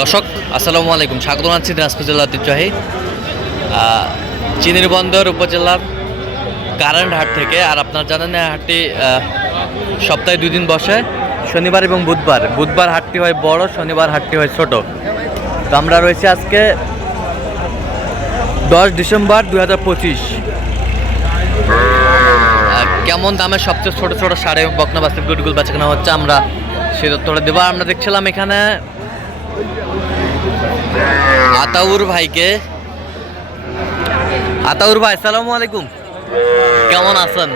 দর্শক, আসসালামু আলাইকুম। স্বাগত জানাচ্ছি দিনাজপুর জেলা ঐতিহ্যবাহী চিনির বন্দর উপজেলার কারেন্ট হাট থেকে। আর আপনার জানেন হাটটি সপ্তাহে দুই দিন বসে, শনিবার এবং বুধবার। বুধবার হাটটি হয় বড়, শনিবার হাটটি হয় ছোট। তো আমরা রয়েছি আজকে দশ ডিসেম্বর দু হাজার পঁচিশ। কেমন দামের সবচেয়ে ছোট ছোট সাড়ে বকনা বাস্তিক গুটগুল বেচাকেনা হচ্ছে, আমরা সে তত্ত্বটা দেবো। আমরা দেখছিলাম এখানে আতাউর ভাইকে। আতাউর ভাই সালামু আলাইকুম। কেমন আছেন?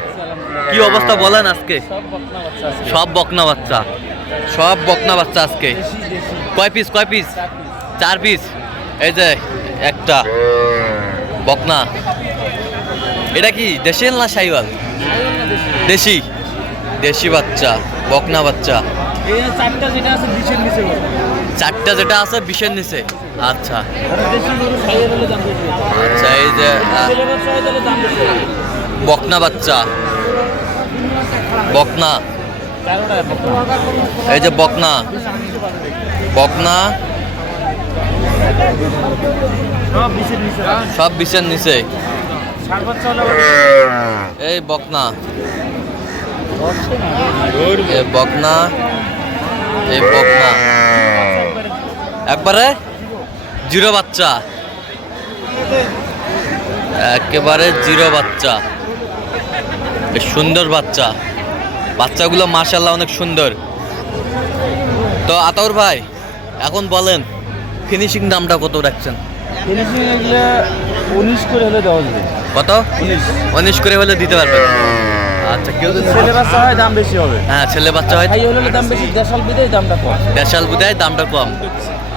কি অবস্থা বলেন আজকে? সব বকনা বাচ্চা। সব বকনা বাচ্চা আজকে। কয় পিস কয় পিস চার পিস এই যে, একটা বকনা। এটা কি দেশিয়াল না সাইওয়াল? দেশি। দেশি বাচ্চা, বকনা বাচ্চা। চারটা যেটা আছে, বিশের নিচে। আচ্ছা। আচ্ছা এই যে। বকনা বাচ্চা। বকনা। এই যে বকনা। বকনা। সব বিশের নিচে। এই বকনা। এই বকনা। এই বকনা। একবারে জিরো বাচ্চা। একেবারে জিরো বাচ্চা। সুন্দর বাচ্চা। বাচ্চাগুলো মাশাল্লাহ অনেক সুন্দর। তো আতাউর ভাই এখন বলেন ফিনিশিং দামটা কত রাখছেন? ফিনিশিং উনিশ করে হলে দেওয়া যাবে। কত? উনিশ। করে হলে দিতে পারবেন। আচ্ছা কেউ ছেলে বাচ্চা হয় দাম বেশি হবে। হ্যাঁ ছেলে বাচ্চা হয় হলে দাম বেশি দেশাল দামটা কম। দেশাল দামটা কম।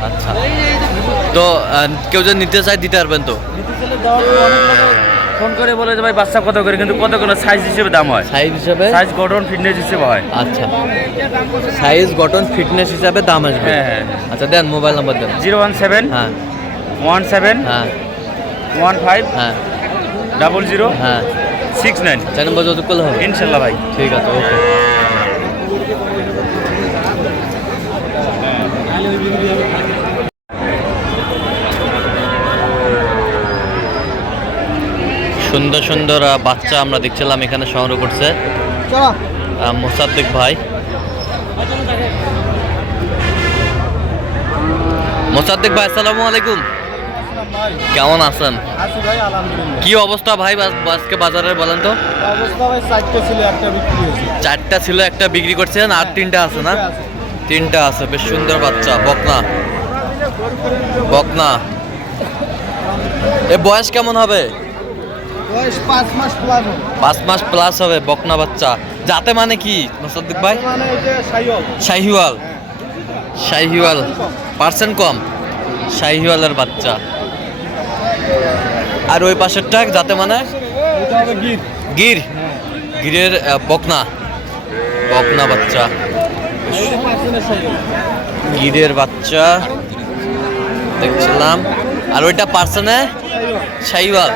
আচ্ছা। তো কেউ যদি নিতে চায় দিতে পারবেন তো? ফোন করে বলে যে ভাই বাচ্চা কত করে? কিন্তু কত কোনো সাইজ হিসেবে দাম হয়। সাইজ হিসাবে? সাইজ গঠন ফিটনেস হিসেবে হয়। আচ্ছা। সাইজ গঠন ফিটনেস হিসাবে দাম আসবে? হ্যাঁ হ্যাঁ। আচ্ছা দেন মোবাইল নাম্বার দেন। জিরো ওয়ান সেভেন হ্যাঁ। ওয়ান সেভেন হ্যাঁ। ওয়ান ফাইভ হ্যাঁ। ডাবল জিরো হ্যাঁ। Six nine. চার নম্বর যত করলে হবে? ইনশাল্লাহ ভাই। ঠিক আছে ওকে। সুন্দর সুন্দর বাচ্চা আমরা দেখছিলাম এখানে সংগ্রহ করছে। মোসাদ্দেক ভাই। মোসাদ্দেক ভাই আসসালামু আলাইকুম। কেমন আছেন? আছি কি অবস্থা ভাই আজকে বাজারে বলেন তো? চারটে ছিল একটা বিক্রি চারটা ছিল একটা বিক্রি করছেন আর তিনটা আছে না? তিনটা আছে বেশ সুন্দর বাচ্চা বকনা। বকনা। এ বয়স কেমন হবে? বয়স পাঁচ মাস প্লাস পাঁচ মাস প্লাস হবে বকনা বাচ্চা। যাতে মানে কি মোসাদ্দিক ভাই? মানে এটা সাইয়ল শাহিওয়াল। শাহিওয়াল। পার্সেন্ট কম। শাহিওয়ালের বাচ্চা। আর ওই পাশেরটা যাতে মানে? গির। গির। গিরের বকনা। বকনা বাচ্চা। গিরের বাচ্চা। দেখছিলাম। আর ওইটা পার্সেনে শাইওয়াল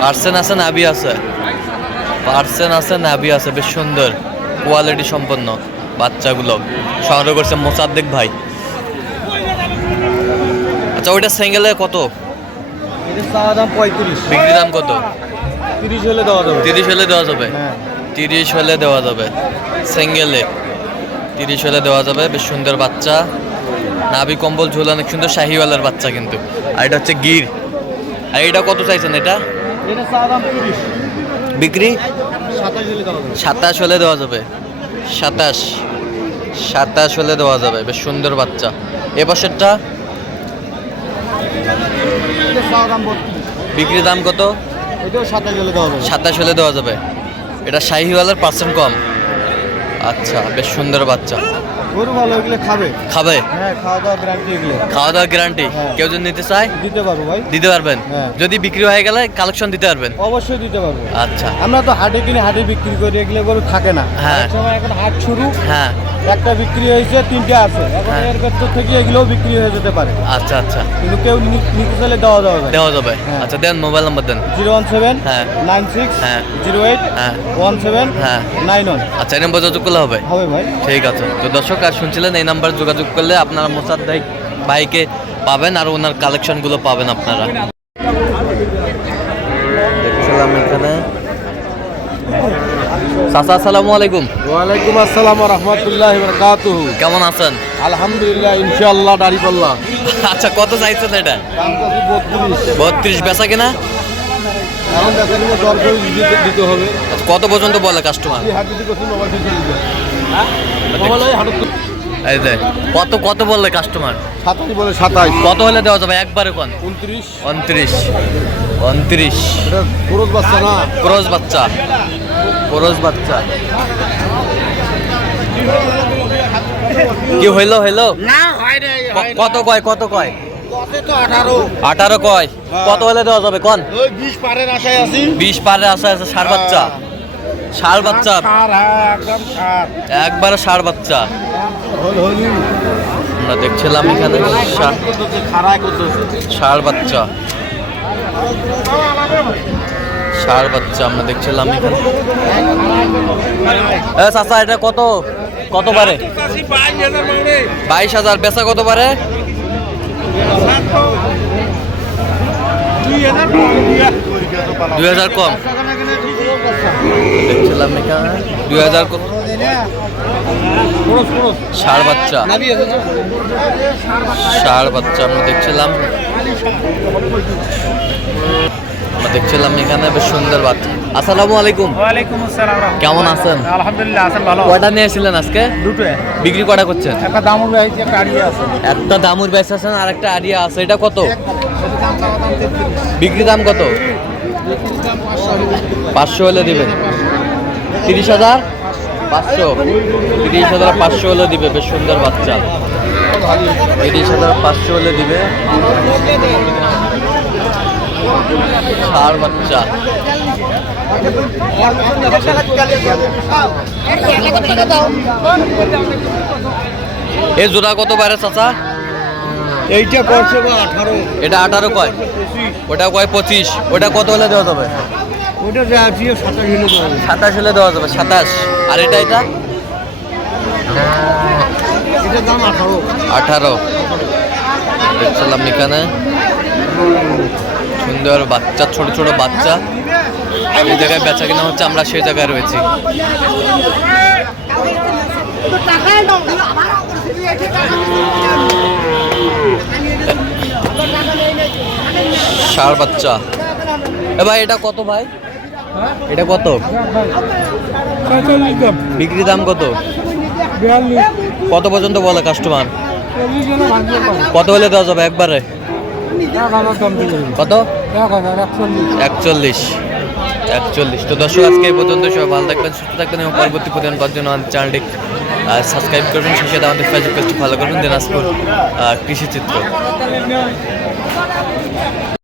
পার্সেন আছে নাবি আছে। পার্সেন আছে নাবি আছে বেশ সুন্দর কোয়ালিটি সম্পন্ন বাচ্চাগুলো। সংগ্রহ করছে মোসাদ্দেক ভাই। আচ্ছা ওইটা সিঙ্গেলে কত? বিক্রি দাম কত? তিরিশ হলে দেওয়া যাবে। তিরিশ হলে দেওয়া যাবে? হ্যাঁ। তিরিশ হলে দেওয়া যাবে। সিঙ্গেলে তিরিশ হলে দেওয়া যাবে বেশ সুন্দর বাচ্চা। নাভি কম্বল ঝোল অনেক সুন্দর শাহিওয়ালার বাচ্চা কিন্তু। আর এটা হচ্ছে গির। আর এটা কত চাইছেন এটা? বিক্রি? সাতাশ হলে দেওয়া যাবে। সাতাশ সাতাশ। হলে দেওয়া যাবে। বেশ সুন্দর বাচ্চা। এ পাশেরটা? এটা দাম বিক্রি দাম কত? সাতাশ হলে দেওয়া যাবে। এটা শাহিওয়ালার পার্সেন্ট কম। আচ্ছা বেশ সুন্দর বাচ্চা। গরু ভালো এগুলো খাবে। খাবে? হ্যাঁ খাওয়া দাওয়া গ্যারান্টি এগুলো। খাওয়া দাওয়া গ্যারান্টি। কেউ যদি নিতে চায়? দিতে পারব ভাই। দিতে পারবেন? হ্যাঁ। যদি বিক্রি হয়ে গেলে কালেকশন দিতে পারবেন? অবশ্যই দিতে পারব। আচ্ছা। আমরা তো হাটে কিনে হাটে বিক্রি করি এগুলো গরু থাকে না। হ্যাঁ। সময় এখন হাট শুরু। হ্যাঁ। একটা বিক্রি হয়েছে তিনটে আছে এখন হ্যাঁ। এর ভেতর থেকে এগুলোও বিক্রি হয়ে যেতে পারে আচ্ছা আচ্ছা কিন্তু কেউ নিতে চাইলে দেওয়া যাবে দেওয়া যাবে হ্যাঁ। আচ্ছা দেন মোবাইল নাম্বার দেন জিরো ওয়ান সেভেন হ্যাঁ। নাইন সিক্স হ্যাঁ। জিরো এইট হ্যাঁ। ওয়ান সেভেন হ্যাঁ। নাইন ওয়ান আচ্ছা এই নাম্বার যোগাযোগ করলে হবে হবে ভাই ঠিক আছে তো দর্শক আর শুনছিলেন এই নাম্বার যোগাযোগ করলে আপনারা মোসাদ্দাই ভাইকে পাবেন আর ওনার কালেকশনগুলো পাবেন আপনারা দেখছিলাম এখানে চাচা আসসালামু আলাইকুম। ওয়ালাইকুম আসসালাম রহমতুল্লাহ কেমন আছেন? আলহামদুলিল্লাহ ইনশাআল্লাহ দাঁড়িপাল্লা আচ্ছা কত চাইছেন এটা? বত্রিশ বেচা কিনা? দিতে হবে। আচ্ছা, কত পর্যন্ত বলে কাস্টমার? এই হাট দিতে করছি মোবাইল দিয়ে চলে যায় মোবাইল ওই হাটত এই যে কত কত বললে কাস্টমার? সাতাশ বলে সাতাইশ কত হলে দেওয়া যাবে? একবারে কোন? উনত্রিশ। উনত্রিশ। উনত্রিশ। খরচ বাচ্চা না। ক্রস বাচ্চা। ক্রস বাচ্চা। কি হইল হইল? হয় কত কয় কত কয়? আঠারো। কয়। কত হলে দেওয়া যাবে কোন? বিশ পারের আশায় আছি। বিশ আছে ষাড় বাচ্চা। ষাড় বাচ্চা। সার হ্যাঁ একবারে ষাড় বাচ্চা। আমরা দেখছিলাম এখানে ষাড় বাচ্চা। ষাড় বাচ্চা আমরা দেখছিলাম এখানে। চাচা, এটা কত? কত পারে? বাইশ হাজার। বেচা কত পারে? দুই হাজার কম। দেখছিলাম এখানে। দুই হাজার কম। ষাড় বাচ্চা। ষাড় বাচ্চা আমরা দেখছিলাম। আমরা দেখছিলাম এখানে বেশ সুন্দর বাচ্চা আসসালামু আলাইকুম। ওয়ালাইকুম আসসালাম কেমন আছেন? আলহামদুলিল্লাহ আছেন ভালো। কয়টা নিয়েছিলেন আজকে? দুটো। বিক্রি কটা করছেন? একটা দামও হয়েছে একটা আড়িয়ে আছে। একটা দামুর বেচ আছেন আর একটা আরিয়া আছে। এটা কত? বিক্রি দাম কত? পাঁচশো হলে দিবেন। তিরিশ হাজার? পাঁচশো। তিরিশ হাজার পাঁচশো হলে দিবে বেশ সুন্দর বাচ্চা। তিরিশ হাজার পাঁচশো হলে দিবে। ষাড় বাচ্চা। এ জোড়া কত বাইরে চাচা? এইটা করছে আঠারো। এটা আঠারো কয়? ওটা কয় পঁচিশ। ওটা কত হলে দেওয়া যাবে? আছে সাতাশ হিলে দেওয়া সাতাশ হলে দেওয়া যাবে সাতাশ। আর এটা? এটা দাম আঠারো। আঠারো। দেখছিলাম এখানে। সুন্দর বাচ্চা ছোট ছোট বাচ্চা। এই জায়গায় বেচা কিনা হচ্ছে আমরা সেই জায়গায় রয়েছি। ষাড় বাচ্চা। এ ভাই এটা কত ভাই? এটা কত? বিক্রি দাম কত? কত পর্যন্ত বলে কাস্টমার? কত হলে দেওয়া যাবে একবারে? কত? একচল্লিশ। একচল্লিশ। তো দর্শক, আজকে এই পর্যন্ত সবাই ভালো থাকবেন, সুস্থ থাকবেন এবং পরবর্তী প্রদান করার জন্য আমাদের চ্যানেলটি সাবস্ক্রাইব করবেন। সেই সাথে আমাদের ফেসবুক পেজটি ফলো করবেন, দিনাজপুর কৃষি চিত্র